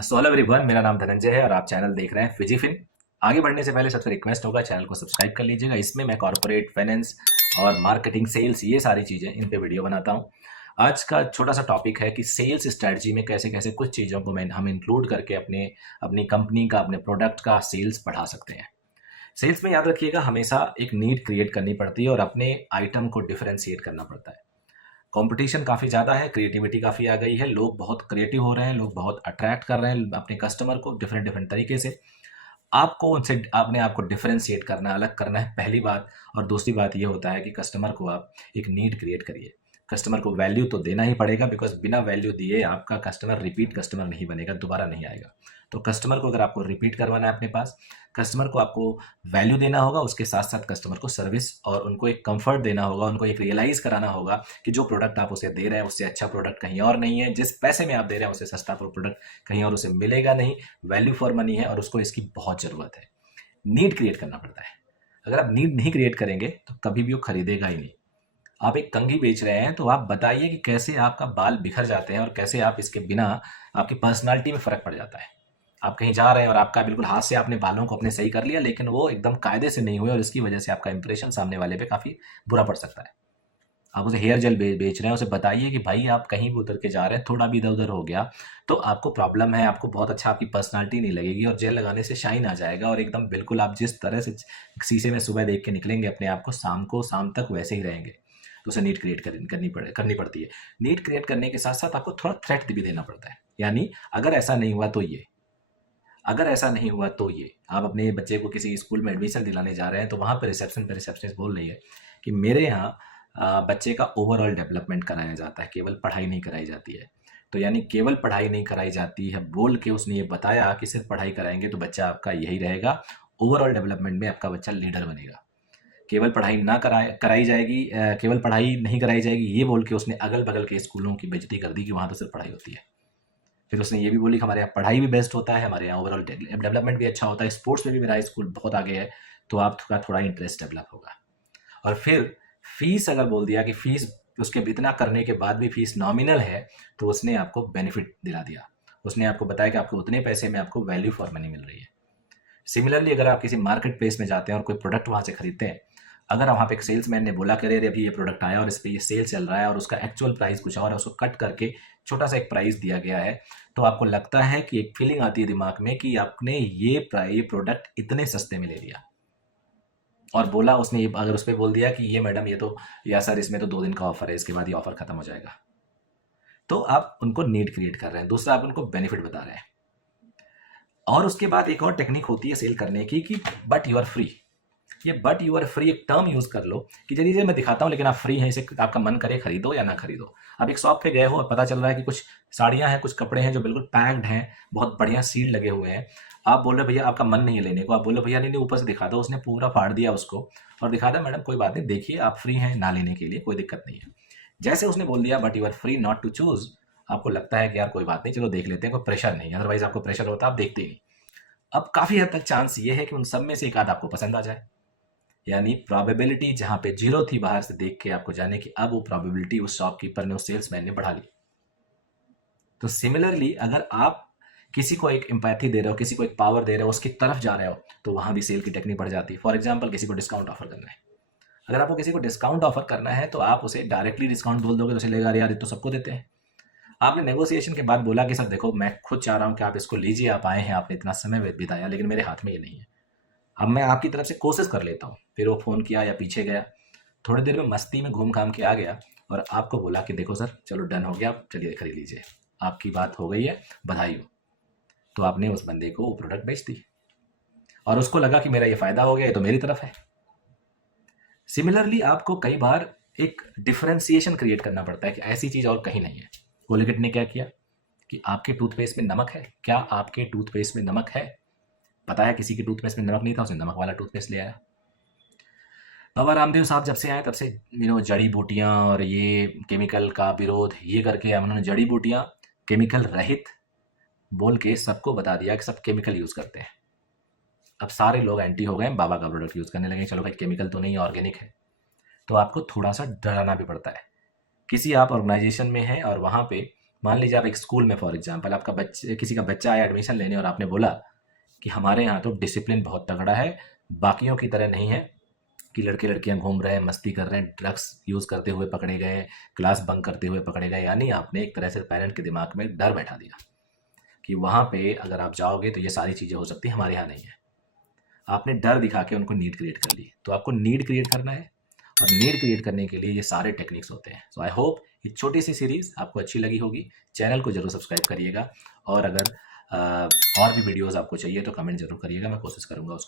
So hello everyone, मेरा नाम धनंजय है और आप चैनल देख रहे हैं फिजिफिन। आगे बढ़ने से पहले सबसे रिक्वेस्ट होगा, चैनल को सब्सक्राइब कर लीजिएगा। इसमें मैं कॉर्पोरेट फाइनेंस और मार्केटिंग, सेल्स, ये सारी चीज़ें इन पे वीडियो बनाता हूँ। आज का छोटा सा टॉपिक है कि सेल्स स्ट्रैटेजी में कैसे कैसे कुछ चीज़ों को हम इंक्लूड करके अपनी कंपनी का, अपने प्रोडक्ट का सेल्स बढ़ा सकते हैं। सेल्स में याद रखिएगा, हमेशा एक नीड क्रिएट करनी पड़ती है और अपने आइटम को डिफरेंशिएट करना पड़ता है। कंपटीशन काफ़ी ज़्यादा है, क्रिएटिविटी काफ़ी आ गई है, लोग बहुत क्रिएटिव हो रहे हैं, लोग बहुत अट्रैक्ट कर रहे हैं अपने कस्टमर को डिफरेंट डिफरेंट तरीके से। आपको उनसे अपने आप को डिफरेंशिएट करना है, अलग करना है, पहली बात। और दूसरी बात ये होता है कि कस्टमर को आप एक नीड क्रिएट करिए। कस्टमर को वैल्यू तो देना ही पड़ेगा, बिकॉज बिना वैल्यू दिए आपका कस्टमर रिपीट कस्टमर नहीं बनेगा, दोबारा नहीं आएगा। तो कस्टमर को अगर आपको रिपीट करवाना है अपने पास, कस्टमर को आपको वैल्यू देना होगा, उसके साथ साथ कस्टमर को सर्विस और उनको एक कंफर्ट देना होगा, उनको एक रियलाइज कराना होगा कि जो प्रोडक्ट आप उसे दे रहे हैं उससे अच्छा प्रोडक्ट कहीं और नहीं है, जिस पैसे में आप दे रहे हैं उससे सस्ता प्रोडक्ट कहीं और उसे मिलेगा नहीं। वैल्यू फॉर मनी है और उसको इसकी बहुत ज़रूरत है। नीड क्रिएट करना पड़ता है। अगर आप नीड नहीं क्रिएट करेंगे तो कभी भी वो खरीदेगा ही नहीं। आप एक कंघी बेच रहे हैं तो आप बताइए कि कैसे आपका बाल बिखर जाते हैं और कैसे आप इसके बिना आपकी पर्सनालिटी में फ़र्क पड़ जाता है। आप कहीं जा रहे हैं और आपका बिल्कुल हाथ से आपने बालों को अपने सही कर लिया, लेकिन वो एकदम कायदे से नहीं हुए और इसकी वजह से आपका इंप्रेशन सामने वाले पे काफ़ी बुरा पड़ सकता है। आप उसे हेयर जेल बेच रहे हैं, उसे बताइए कि भाई आप कहीं भी उतर के जा रहे हैं, थोड़ा भी इधर उधर हो गया तो आपको प्रॉब्लम है, आपको बहुत अच्छा, आपकी पर्सनालिटी नहीं लगेगी और जेल लगाने से शाइन आ जाएगा और एकदम बिल्कुल आप जिस तरह से शीशे में सुबह देख के निकलेंगे अपने आप को, शाम तक वैसे ही रहेंगे। तो उसे नीड क्रिएट करनी पड़ती है। नीड क्रिएट करने के साथ साथ आपको थोड़ा थ्रेट भी देना पड़ता है। यानी अगर ऐसा नहीं हुआ तो ये, अगर ऐसा नहीं हुआ तो ये। आप अपने बच्चे को किसी स्कूल में एडमिशन दिलाने जा रहे हैं तो वहाँ पर रिसेप्शनिस्ट बोल रही है कि मेरे यहाँ बच्चे का ओवरऑल डेवलपमेंट कराया जाता है, केवल पढ़ाई नहीं कराई जाती है। तो यानी केवल पढ़ाई नहीं कराई जाती है बोल के उसने ये बताया कि सिर्फ पढ़ाई कराएंगे तो बच्चा आपका यही रहेगा, ओवरऑल डेवलपमेंट में आपका बच्चा लीडर बनेगा। केवल पढ़ाई ना कराई जाएगी, केवल पढ़ाई नहीं कराई जाएगी ये बोल के उसने अगल बगल के स्कूलों की बेइज्जती कर दी कि वहाँ तो सिर्फ पढ़ाई होती है। फिर उसने ये भी बोली कि हमारे यहाँ पढ़ाई भी बेस्ट होता है, हमारे यहाँ ओवरऑल डेवलपमेंट भी अच्छा होता है, स्पोर्ट्स में भी मेरा स्कूल बहुत आगे है, तो आपका थोड़ा इंटरेस्ट डेवलप होगा। और फिर फीस अगर बोल दिया कि फीस उसके इतना करने के बाद भी फीस नॉमिनल है, तो उसने आपको बेनिफिट दिला दिया। उसने आपको बताया कि आपको उतने पैसे में आपको वैल्यू फॉर मनी मिल रही है। सिमिलरली अगर आप किसी मार्केट प्लेस में जाते हैं और कोई प्रोडक्ट वहाँ से खरीदते हैं, अगर वहाँ पे एक सेल्समैन ने बोला कि अरे अभी ये प्रोडक्ट आया और इस पर ये सेल चल रहा है और उसका एक्चुअल प्राइस कुछ और है, उसको कट करके छोटा सा एक प्राइस दिया गया है, तो आपको लगता है कि एक फीलिंग आती है दिमाग में कि आपने ये प्रोडक्ट इतने सस्ते में ले लिया। और बोला उसने, अगर उस पर बोल दिया कि ये मैडम ये तो, या सर इसमें तो 2 दिन का ऑफर है, इसके बाद ये ऑफर खत्म हो जाएगा, तो आप उनको नीड क्रिएट कर रहे हैं। दूसरा, आप उनको बेनिफिट बता रहे हैं। और उसके बाद एक और टेक्निक होती है सेल करने की कि बट यू आर फ्री। ये बट यू आर फ्री एक टर्म यूज कर लो कि चलिए मैं दिखाता हूँ लेकिन आप फ्री हैं, इसे आपका मन करे खरीदो या ना खरीदो। आप एक शॉप पे गए हो और पता चल रहा है कि कुछ साड़ियाँ हैं, कुछ कपड़े हैं जो बिल्कुल पैक्ड हैं, बहुत बढ़िया सील लगे हुए हैं। आप बोल रहे भैया आपका मन नहीं है लेने को, आप बोल रहे भैया नहीं नहीं ऊपर से दिखा दो, उसने पूरा फाड़ दिया उसको और दिखा दिया मैडम कोई बात नहीं, देखिए आप फ्री हैं ना लेने के लिए, कोई दिक्कत नहीं है। जैसे उसने बोल दिया but you are free not to choose, आपको लगता है कि यार कोई बात नहीं, चलो देख लेते हैं, कोई प्रेशर नहीं, अदरवाइज आपको प्रेशर होता आप देखते ही नहीं। अब काफ़ी हद तक चांस ये है कि उन सब में से एक आध आपको पसंद आ जाए। यानी प्रोबेबिलिटी जहाँ पे 0 थी बाहर से देख के आपको जाने की, अब वो प्रोबेबिलिटी उस शॉपकीपर ने, उस सेल्समैन ने बढ़ा ली। तो सिमिलरली अगर आप किसी को एक एम्पैथी दे रहे हो, किसी को एक पावर दे रहे हो, उसकी तरफ जा रहे हो, तो वहाँ भी सेल की टेक्निक बढ़ जाती है। फॉर एग्जाम्पल किसी को डिस्काउंट ऑफर करना है, अगर आपको किसी को डिस्काउंट ऑफर करना है तो आप उसे डायरेक्टली डिस्काउंट बोल दोगे तो चलेगा, अरे यार ये तो सबको देते हैं। आपने नेगोशिएशन के बाद बोला कि सर देखो मैं खुद चाह रहा हूँ कि आप इसको लीजिए, आप आए हैं, आपने इतना समय बिताया, लेकिन मेरे हाथ में ये नहीं है, अब मैं आपकी तरफ से कोशिश कर लेता हूँ। फिर वो फ़ोन किया या पीछे गया, थोड़ी देर में मस्ती में घूम घाम के आ गया और आपको बोला कि देखो सर चलो डन हो गया, चलिए खरीद लीजिए, आपकी बात हो गई है, बधाई हो। तो आपने उस बंदे को वो प्रोडक्ट बेच दी और उसको लगा कि मेरा ये फ़ायदा हो गया, ये तो मेरी तरफ है। सिमिलरली आपको कई बार एक डिफरेंशिएशन क्रिएट करना पड़ता है कि ऐसी चीज़ और कहीं नहीं है। कोलगेट ने क्या किया कि आपके टूथपेस्ट में नमक है क्या, आपके टूथपेस्ट में नमक है? पता है किसी के टूथपेस्ट में नमक नहीं था, उसने नमक वाला टूथपेस्ट ले आया। बाबा रामदेव साहब जब से आए तब से जड़ी बूटियाँ और ये केमिकल का विरोध ये करके उन्होंने जड़ी बूटियाँ केमिकल रहित बोल के सबको बता दिया कि सब केमिकल यूज़ करते हैं। अब सारे लोग एंटी हो गए, बाबा का प्रोडक्ट यूज़ करने लगे, चलो भाई केमिकल तो नहीं, ऑर्गेनिक है। तो आपको थोड़ा सा डराना भी पड़ता है। किसी आप ऑर्गेनाइजेशन में हैं और वहाँ पे मान लीजिए आप एक स्कूल में फॉर एग्जांपल आपका किसी का बच्चा आया एडमिशन लेने और आपने बोला कि हमारे यहाँ तो डिसिप्लिन बहुत तगड़ा है, बाकियों की तरह नहीं है कि लड़के लड़कियां घूम रहे हैं, मस्ती कर रहे हैं, ड्रग्स यूज़ करते हुए पकड़े गए, क्लास बंक करते हुए पकड़े गए। यानी आपने एक तरह से पेरेंट के दिमाग में डर बैठा दिया कि वहाँ पे अगर आप जाओगे तो ये सारी चीज़ें हो सकती हैं, हमारे यहाँ नहीं है। आपने डर दिखा के उनको नीड क्रिएट कर ली। तो आपको नीड क्रिएट करना है और नीड क्रिएट करने के लिए ये सारे टेक्निक्स होते हैं। सो आई होप ये छोटी सी सीरीज़ आपको अच्छी लगी होगी। चैनल को जरूर सब्सक्राइब करिएगा और अगर और भी वीडियोस आपको चाहिए तो कमेंट जरूर करिएगा, मैं कोशिश करूँगा उसको